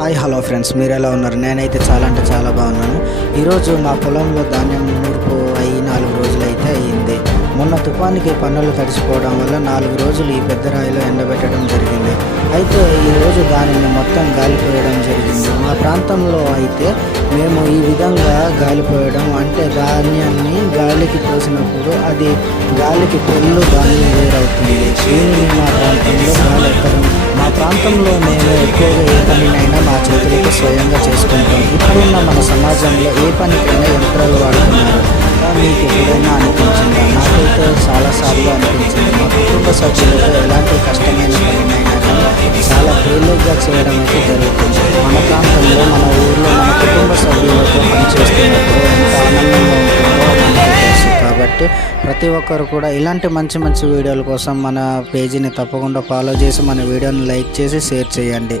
Hi hello friends. మీరు ఎలా ఉన్నారు? నేనైతే చాలా అంటే చాలా బాగున్నాను. ఈరోజు మా పొలంలో ధాన్యం నూర్పు అయి నాలుగు రోజులు అయితే అయ్యింది. మొన్న తుఫానికి పన్నులు తడిసిపోవడం వల్ల నాలుగు రోజులు ఈ పెద్ద రాయిలో ఎండబెట్టడం జరిగింది. అయితే ఈరోజు దానిని మొత్తం గాలిపోయడం జరిగింది. మా ప్రాంతంలో అయితే మేము ఈ విధంగా గాలిపోయడం అంటే ధాన్యాన్ని గాలికి పోసినప్పుడు అది గాలికి పొల్లు ధాన్యం వేరవుతుంది. దీనిని మా ప్రాంతంలో గాలి మా ప్రాంతంలో మేము ఎక్కువగా స్వయంగా చేసుకుంటాం. ఇప్పుడున్న మన సమాజంలో ఏ పనికైనా యంత్రాలు వాడుతున్నారు మీకు ఎప్పుడైనా అనిపించిందా? నాకైతే చాలాసార్లు అనిపించింది. మా కుటుంబ సభ్యులతో ఎలాంటి కష్టమైన పనినైనా కానీ చాలా తేలిగ్గా చేయడం అయితే జరుగుతుంది. మన ప్రాంతంలో మన ఊర్లో మన కుటుంబ సభ్యులతో పనిచేస్తున్నప్పుడు ఎంత ఆనందంగా ఉంటుందో మనకు తెలుసు. కాబట్టి ప్రతి ఒక్కరు కూడా ఇలాంటి మంచి మంచి వీడియోల కోసం మన పేజీని తప్పకుండా ఫాలో చేసి మన వీడియోని లైక్ చేసి షేర్ చేయండి.